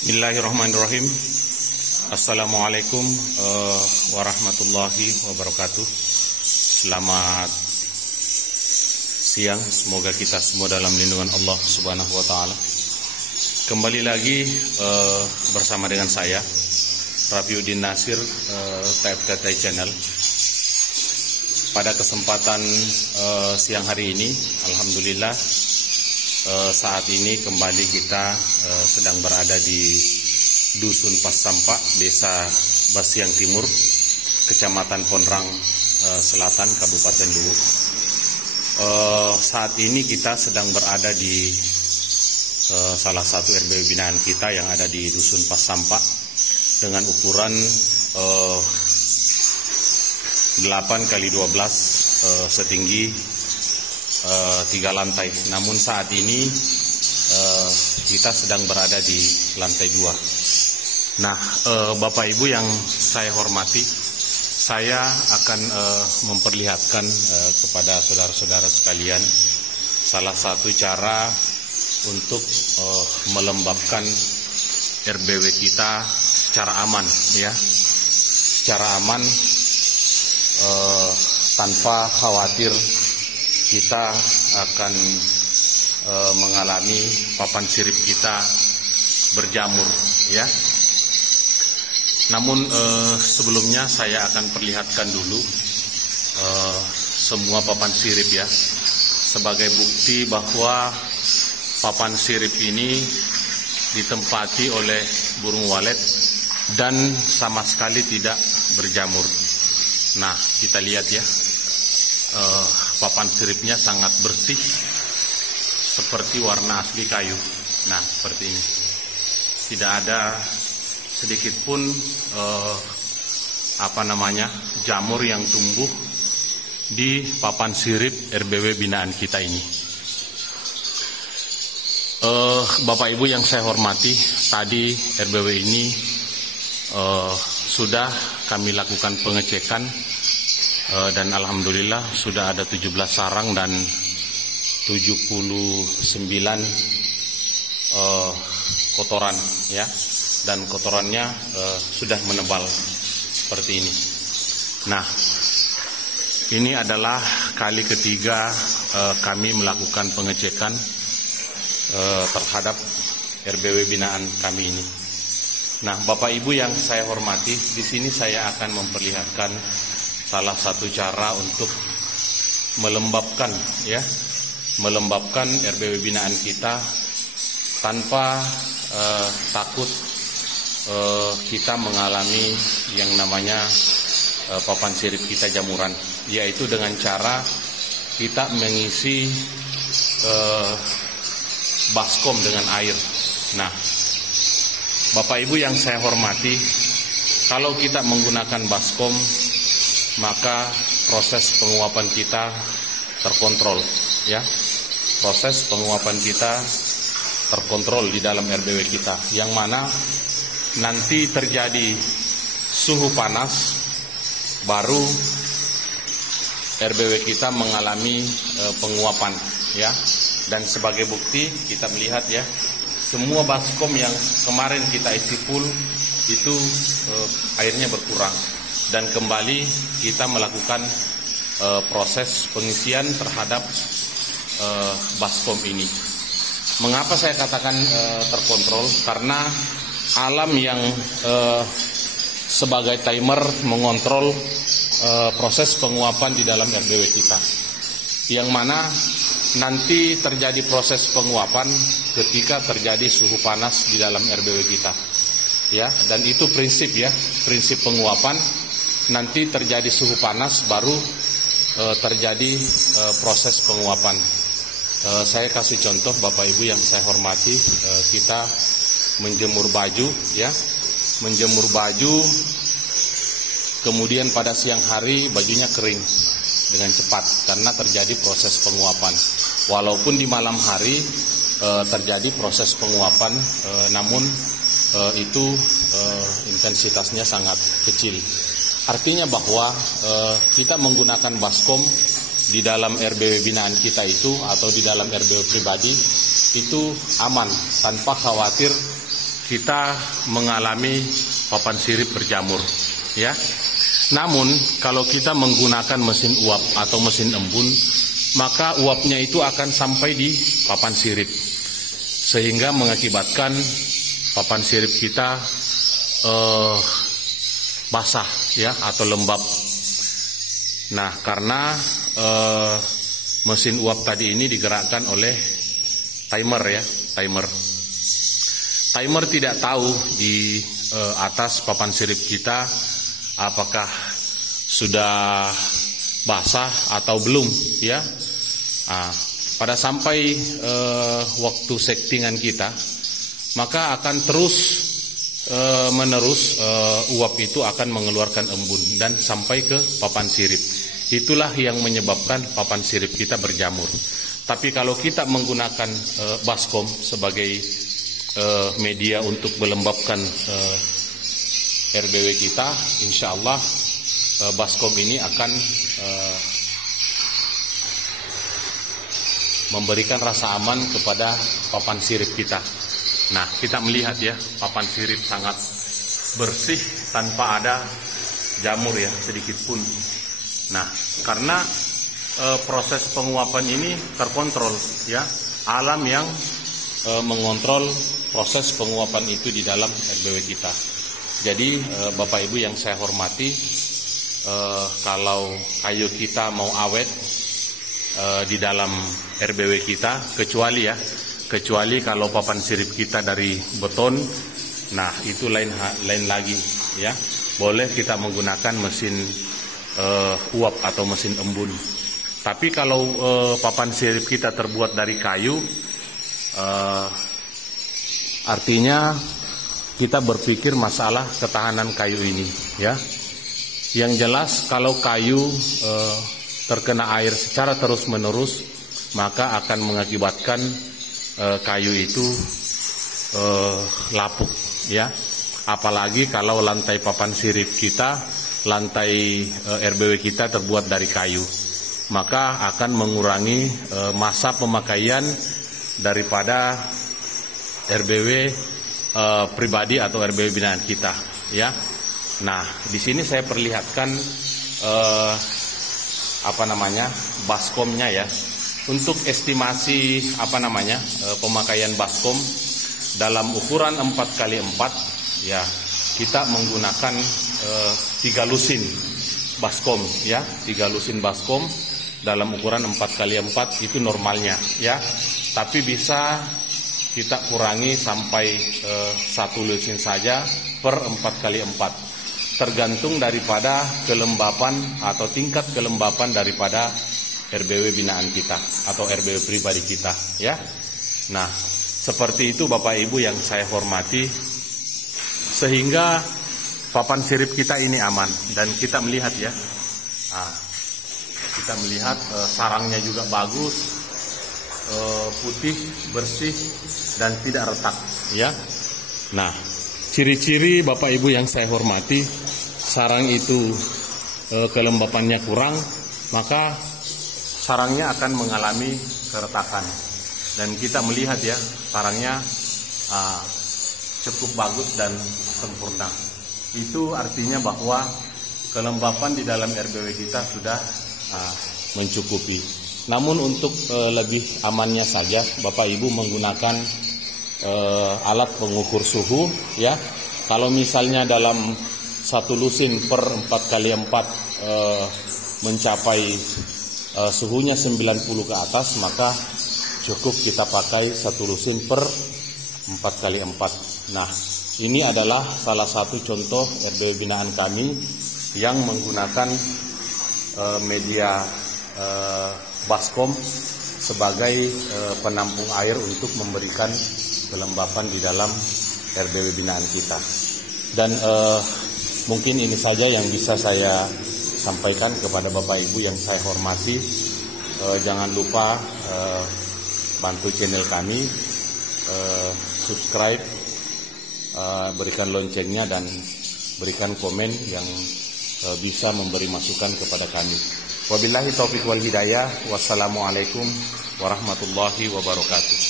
Bismillahirrahmanirrahim. Assalamualaikum warahmatullahi wabarakatuh. Selamat siang. Semoga kita semua dalam lindungan Allah Subhanahu wa taala. Kembali lagi bersama dengan saya Rafiuddin Nasir, TFTT Channel. Pada kesempatan siang hari ini, alhamdulillah saat ini kembali kita sedang berada di Dusun Pasampak, Desa Basiang Timur, Kecamatan Ponrang Selatan, Kabupaten Luwu. Saat ini kita sedang berada di salah satu RBW binaan kita yang ada di Dusun Pasampak dengan ukuran 8x12 setinggi 3 lantai. Namun saat ini kita sedang berada di lantai 2. Nah, Bapak Ibu yang saya hormati, saya akan memperlihatkan kepada saudara-saudara sekalian salah satu cara untuk melembabkan RBW kita secara aman, ya, secara aman tanpa khawatir kita akan mengalami papan sirip kita berjamur, ya. Namun sebelumnya saya akan perlihatkan dulu semua papan sirip, ya, sebagai bukti bahwa papan sirip ini ditempati oleh burung walet dan sama sekali tidak berjamur. Nah, kita lihat, ya, papan siripnya sangat bersih seperti warna asli kayu. Nah, seperti ini, tidak ada sedikit pun jamur yang tumbuh di papan sirip RBW binaan kita ini. Bapak Ibu yang saya hormati, tadi RBW ini sudah kami lakukan pengecekan dan alhamdulillah sudah ada 17 sarang dan 79 kotoran, ya, dan kotorannya sudah menebal seperti ini. Nah, ini adalah kali ketiga kami melakukan pengecekan terhadap RBW binaan kami ini. Nah, Bapak Ibu yang saya hormati, di sini saya akan memperlihatkan salah satu cara untuk melembabkan, ya, melembabkan RBW binaan kita tanpa takut kita mengalami yang namanya papan sirip kita jamuran, yaitu dengan cara kita mengisi baskom dengan air. Nah, Bapak Ibu yang saya hormati, kalau kita menggunakan baskom, maka proses penguapan kita terkontrol, ya. Proses penguapan kita terkontrol di dalam RBW kita, yang mana nanti terjadi suhu panas, baru RBW kita mengalami penguapan, ya. Dan sebagai bukti kita melihat, ya, semua baskom yang kemarin kita isi full itu airnya berkurang. Dan kembali kita melakukan proses pengisian terhadap baskom ini. Mengapa saya katakan terkontrol? Karena alam yang sebagai timer mengontrol proses penguapan di dalam RBW kita, yang mana nanti terjadi proses penguapan ketika terjadi suhu panas di dalam RBW kita, ya. Dan itu prinsip, ya, prinsip penguapan. Nanti terjadi suhu panas, baru terjadi proses penguapan. Saya kasih contoh, Bapak Ibu yang saya hormati, kita menjemur baju, ya, menjemur baju, kemudian pada siang hari bajunya kering dengan cepat karena terjadi proses penguapan. Walaupun di malam hari terjadi proses penguapan, namun itu intensitasnya sangat kecil. Artinya bahwa kita menggunakan baskom di dalam RBW binaan kita itu atau di dalam RBW pribadi itu aman, tanpa khawatir kita mengalami papan sirip berjamur, ya. Namun kalau kita menggunakan mesin uap atau mesin embun, maka uapnya itu akan sampai di papan sirip, sehingga mengakibatkan papan sirip kita basah, ya, atau lembab. Nah, karena mesin uap tadi ini digerakkan oleh timer, ya, timer tidak tahu di atas papan sirip kita apakah sudah basah atau belum, ya. Pada sampai waktu settingan kita, maka akan terus menerus uap itu akan mengeluarkan embun dan sampai ke papan sirip. Itulah yang menyebabkan papan sirip kita berjamur. Tapi kalau kita menggunakan baskom sebagai media untuk melembabkan RBW kita, insya Allah baskom ini akan memberikan rasa aman kepada papan sirip kita. Nah, kita melihat, ya, papan sirip sangat bersih tanpa ada jamur, ya, sedikit pun. Nah, karena proses penguapan ini terkontrol, ya, alam yang mengontrol proses penguapan itu di dalam RBW kita. Jadi Bapak Ibu yang saya hormati, kalau kayu kita mau awet di dalam RBW kita, kecuali kalau papan sirip kita dari beton, nah itu lain lagi, ya. Boleh kita menggunakan mesin uap atau mesin embun. Tapi kalau papan sirip kita terbuat dari kayu, artinya kita berpikir masalah ketahanan kayu ini, ya. Yang jelas kalau kayu terkena air secara terus-menerus, maka akan mengakibatkan kayu itu lapuk, ya. Apalagi kalau lantai papan sirip kita, lantai RBW kita terbuat dari kayu, maka akan mengurangi masa pemakaian daripada RBW pribadi atau RBW binaan kita, ya. Nah, di sini saya perlihatkan baskomnya, ya. Untuk estimasi pemakaian baskom dalam ukuran 4x4, ya, kita menggunakan 3 lusin baskom, ya. 3 lusin baskom dalam ukuran 4x4 itu normalnya, ya. Tapi bisa kita kurangi sampai 1 lusin saja per 4x4, tergantung daripada kelembapan atau tingkat kelembapan daripada RBW binaan kita atau RBW pribadi kita, ya. Nah, seperti itu Bapak Ibu yang saya hormati, sehingga papan sirip kita ini aman. Dan kita melihat, ya, kita melihat sarangnya juga bagus, putih, bersih, dan tidak retak, ya. Nah, ciri-ciri Bapak Ibu yang saya hormati, sarang itu kelembapannya kurang, maka sarangnya akan mengalami keretakan. Dan kita melihat, ya, sarangnya cukup bagus dan sempurna. Itu artinya bahwa kelembapan di dalam RBW kita sudah mencukupi. Namun untuk lebih amannya saja, Bapak Ibu menggunakan alat pengukur suhu, ya. Kalau misalnya dalam 1 lusin per 4x4 mencapai suhunya 90 ke atas, maka cukup kita pakai 1 lusin per 4x4. Nah, ini adalah salah satu contoh RBW binaan kami yang menggunakan media baskom sebagai penampung air untuk memberikan kelembapan di dalam RBW binaan kita. Dan mungkin ini saja yang bisa saya sampaikan kepada Bapak Ibu yang saya hormati. Jangan lupa bantu channel kami, subscribe, berikan loncengnya, dan berikan komen yang bisa memberi masukan kepada kami. Wabillahi taufiq wal hidayah. Wassalamualaikum warahmatullahi wabarakatuh.